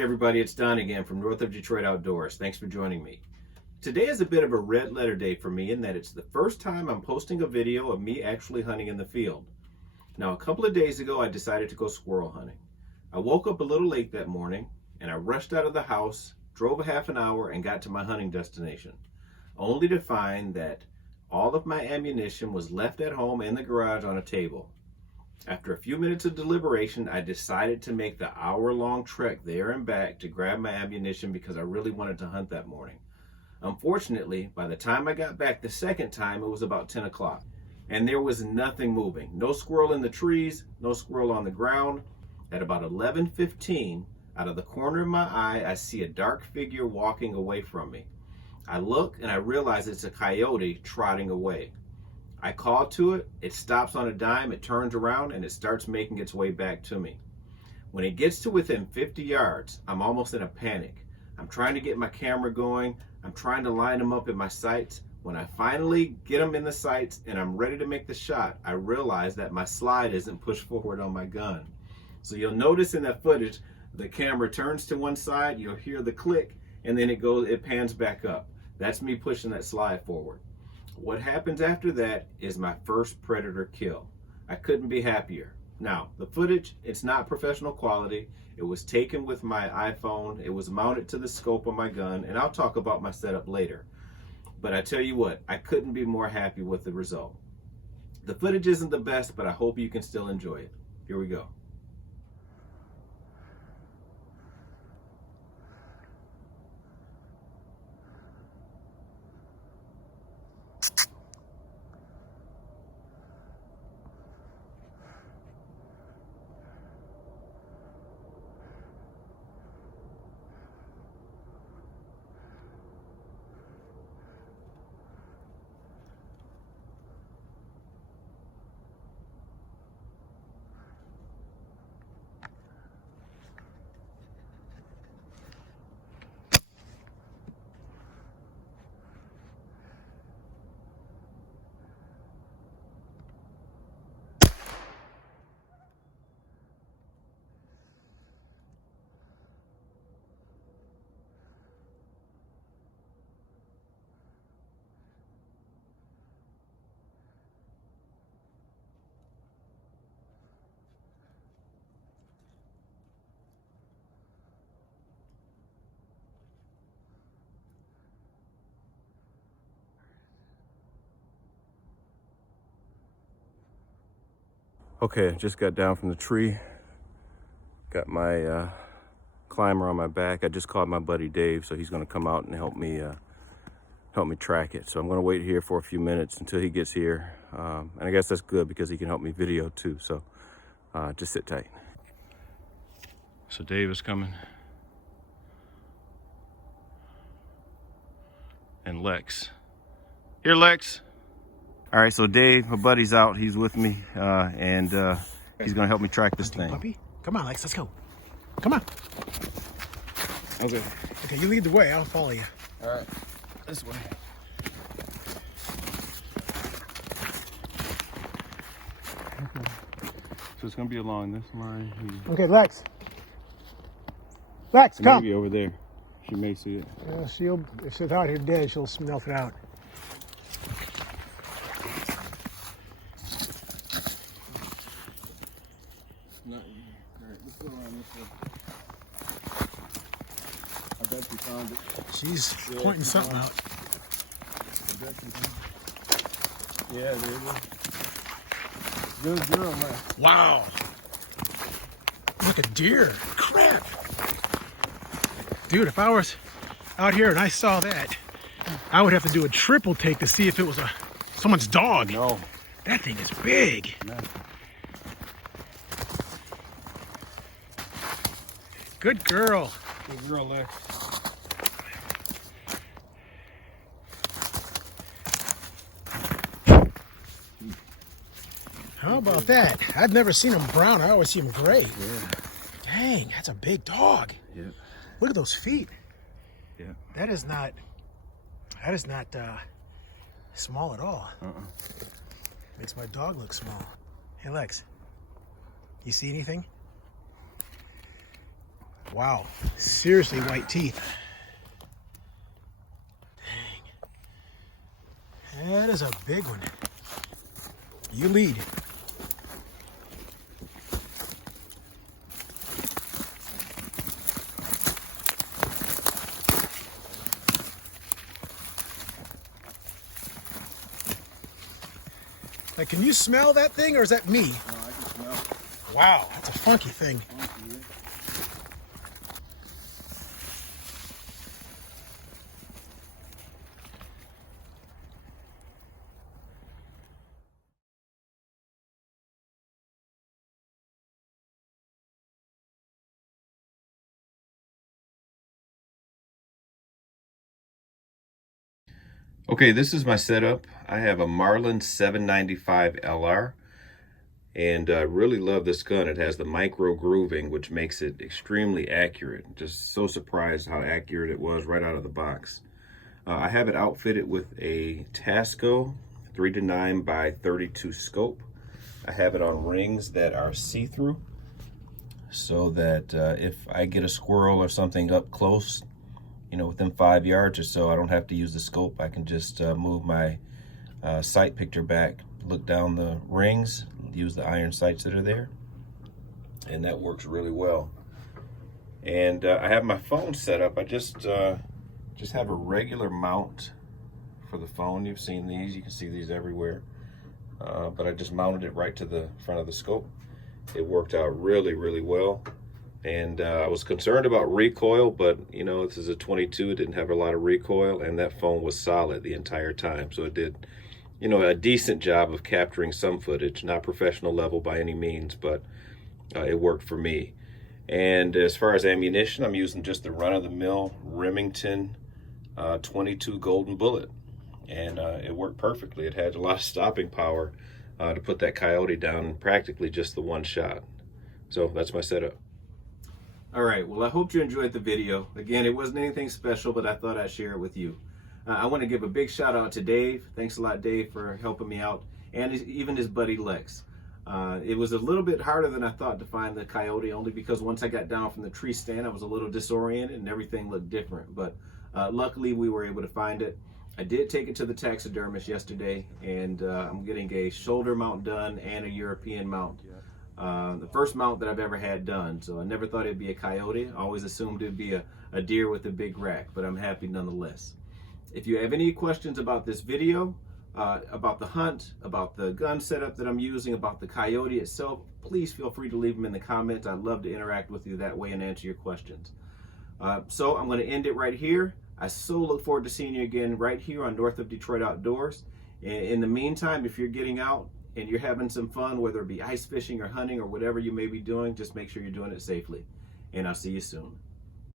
Hey everybody, it's Don again from North of Detroit Outdoors. Thanks for joining me. Today is a bit of a red letter day for me in that it's the first time I'm posting a video of me actually hunting in the field. Now, a couple of days ago, I decided to go squirrel hunting. I woke up a little late that morning and I rushed out of the house, drove a half an hour and got to my hunting destination, only to find that all of my ammunition was left at home in the garage on a table. After a few minutes of deliberation, I decided to make the hour-long trek there and back to grab my ammunition because I really wanted to hunt that morning. Unfortunately, by the time I got back the second time, it was about 10 o'clock. And there was nothing moving. No squirrel in the trees, no squirrel on the ground. At about 11:15, out of the corner of my eye, I see a dark figure walking away from me. I look and I realize it's a coyote trotting away. I call to it, it stops on a dime, it turns around, and it starts making its way back to me. When it gets to within 50 yards, I'm almost in a panic. I'm trying to get my camera going, I'm trying to line them up in my sights. When I finally get them in the sights and I'm ready to make the shot, I realize that my slide isn't pushed forward on my gun. So you'll notice in that footage, the camera turns to one side, you'll hear the click, and then it pans back up. That's me pushing that slide forward. What happens after that is my first predator kill. I couldn't be happier. Now, the footage, it's not professional quality. It was taken with my iPhone. It was mounted to the scope of my gun, and I'll talk about my setup later. But I tell you what, I couldn't be more happy with the result. The footage isn't the best, but I hope you can still enjoy it. Here we go. Okay, I just got down from the tree. Got my climber on my back. I just called my buddy Dave, so he's gonna come out and help me track it. So I'm gonna wait here for a few minutes until he gets here. And I guess that's good because he can help me video too. So just sit tight. So Dave is coming. And Lex. Here, Lex. All right, so Dave, my buddy's out. He's with me, and he's gonna help me track this thing. Puppy, come on, Lex, let's go. Come on. Okay. Okay, you lead the way. I'll follow you. All right, this way. Okay. So it's gonna be along this line here. Okay, Lex. Lex, come. Maybe over there. She may see it. Yeah, if she's out here dead, she'll smelt it out. Not here. All right, let's go around this way. I bet you found it. She's pointing something out. I bet you found it. Yeah, there it is. Good girl, man. Wow. Look at deer. Crap. Dude, if I was out here and I saw that, I would have to do a triple take to see if it was someone's dog. No. That thing is big. No. Good girl. Good girl, Lex. How about that? I've never seen them brown. I always see them gray. Yeah. Dang, that's a big dog. Yep. Look at those feet. Yeah. That is not small at all. Makes my dog look small. Hey, Lex, you see anything? Wow, seriously white teeth. Dang. That is a big one. You lead. Like, can you smell that thing, or is that me? No, I can smell it. Wow, that's a funky thing. Okay, this is my setup. I have a Marlin 795 LR, and I really love this gun. It has the micro grooving, which makes it extremely accurate. Just so surprised how accurate it was right out of the box. I have it outfitted with a Tasco 3-9 by 32 scope. I have it on rings that are see-through, so that if I get a squirrel or something up close, you know, within 5 yards or so, I don't have to use the scope. I can just move my sight picture back, look down the rings, use the iron sights that are there, and that works really well. And I have my phone set up. I just have a regular mount for the phone. You've seen these, you can see these everywhere. But I just mounted it right to the front of the scope. It worked out really, really well. And I was concerned about recoil, but you know, this is a 22, it didn't have a lot of recoil, and that phone was solid the entire time. So it did, you know, a decent job of capturing some footage. Not professional level by any means, but it worked for me. And as far as ammunition, I'm using just the run-of-the-mill Remington 22 Golden Bullet, and it worked perfectly. It had a lot of stopping power to put that coyote down in practically just the one shot. So that's my setup. All right, well, I hope you enjoyed the video. Again, it wasn't anything special, but I thought I'd share it with you. I want to give a big shout out to Dave. Thanks a lot, Dave, for helping me out, and even his buddy Lex. It was a little bit harder than I thought to find the coyote, only because once I got down from the tree stand, I was a little disoriented and everything looked different. But luckily, we were able to find it. I did take it to the taxidermist yesterday, and I'm getting a shoulder mount done and a European mount. The first mount that I've ever had done, so I never thought it'd be a coyote. I always assumed it'd be a deer with a big rack, but I'm happy nonetheless. If you have any questions about this video, about the hunt, about the gun setup that I'm using, about the coyote itself, please feel free to leave them in the comments. I'd love to interact with you that way and answer your questions. So I'm going to end it right here. I so look forward to seeing you again right here on North of Detroit Outdoors. In the meantime, if you're getting out and you're having some fun, whether it be ice fishing or hunting or whatever you may be doing, just make sure you're doing it safely. And I'll see you soon.